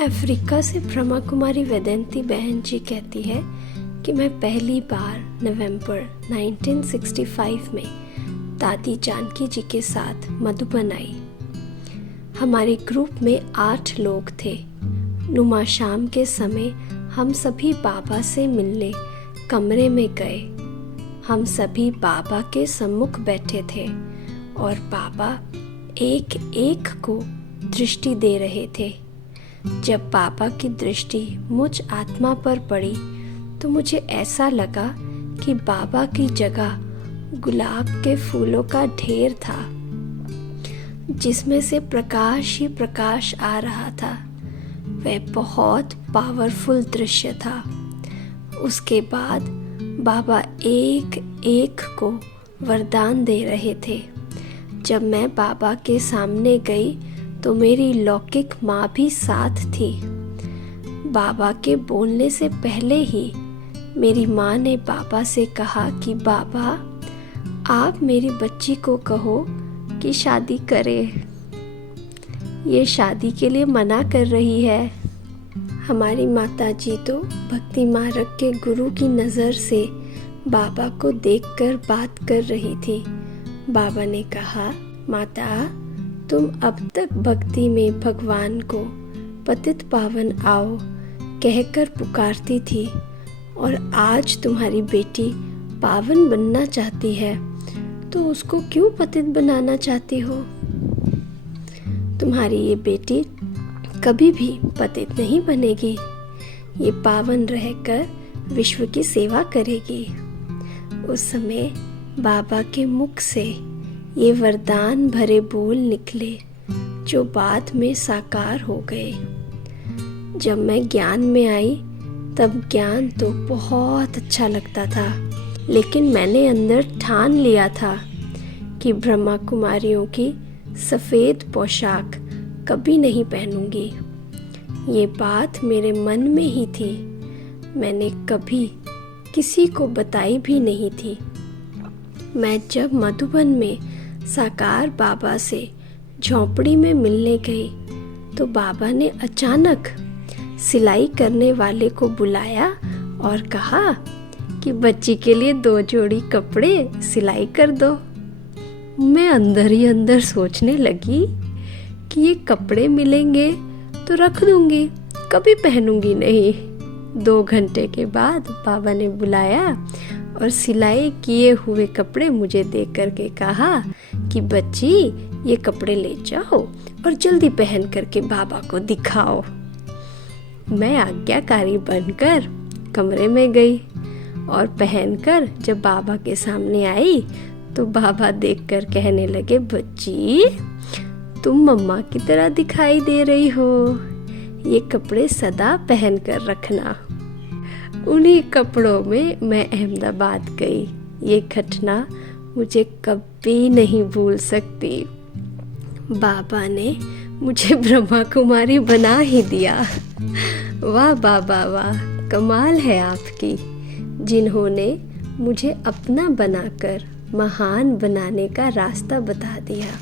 Africa से ब्रह्मा कुमारी वेदंती बहन जी कहती है कि मैं पहली बार नवंबर 1965 में दादी जानकी जी के साथ मधुबन आई। हमारे ग्रुप में 8 लोग थे। नुमा शाम के समय हम सभी बाबा से मिलने कमरे में गए। हम सभी बाबा के सम्मुख बैठे थे और बाबा एक एक को दृष्टि दे रहे थे। जब बाबा की दृष्टि मुझ आत्मा पर पड़ी तो मुझे ऐसा लगा कि बाबा की जगह गुलाब के फूलों का ढेर था, जिसमें से प्रकाश ही प्रकाश आ रहा था। वह बहुत पावरफुल दृश्य था। उसके बाद बाबा एक एक को वरदान दे रहे थे। जब मैं बाबा के सामने गई तो मेरी लौकिक माँ भी साथ थी। बाबा के बोलने से पहले ही मेरी माँ ने बाबा से कहा कि बाबा, आप मेरी बच्ची को कहो कि शादी करे। ये शादी के लिए मना कर रही है। हमारी माता जी तो भक्ति मार्ग के गुरु की नज़र से बाबा को देखकर बात कर रही थी। बाबा ने कहा, माता, तुम अब तक भक्ति में भगवान को पतित पावन आओ कहकर पुकारती थी और आज तुम्हारी बेटी पावन बनना चाहती है, तो उसको क्यों पतित बनाना चाहती हो? तुम्हारी ये बेटी कभी भी पतित नहीं बनेगी। ये पावन रहकर विश्व की सेवा करेगी। उस समय बाबा के मुख से ये वरदान भरे बोल निकले जो बाद में साकार हो गए। जब मैं ज्ञान में आई तब ज्ञान तो बहुत अच्छा लगता था, लेकिन मैंने अंदर ठान लिया था कि ब्रह्मा कुमारियों की सफ़ेद पोशाक कभी नहीं पहनूंगी। ये बात मेरे मन में ही थी। मैंने कभी किसी को बताई भी नहीं थी। मैं जब मधुबन में साकार बाबा से झोंपड़ी में मिलने गई तो बाबा ने अचानक सिलाई करने वाले को बुलाया और कहा कि बच्ची के लिए 2 जोड़ी कपड़े सिलाई कर दो। मैं अंदर ही अंदर सोचने लगी कि ये कपड़े मिलेंगे तो रख दूंगी, कभी पहनूंगी नहीं। 2 घंटे के बाद बाबा ने बुलाया और सिलाई किए हुए कपड़े मुझे देख करके कहा कि बच्ची, ये कपड़े ले जाओ और जल्दी पहन करके बाबा को दिखाओ। मैं आज्ञाकारी बनकर कमरे में गई और पहनकर जब बाबा के सामने आई तो बाबा देखकर कहने लगे, बच्ची, तुम मम्मा की तरह दिखाई दे रही हो। ये कपड़े सदा पहन कर रखना। उन्हीं कपड़ों में मैं अहमदाबाद गई। ये घटना मुझे कभी नहीं भूल सकती। बाबा ने मुझे ब्रह्मा कुमारी बना ही दिया। वाह बाबा वाह, कमाल है आपकी, जिन्होंने मुझे अपना बनाकर महान बनाने का रास्ता बता दिया।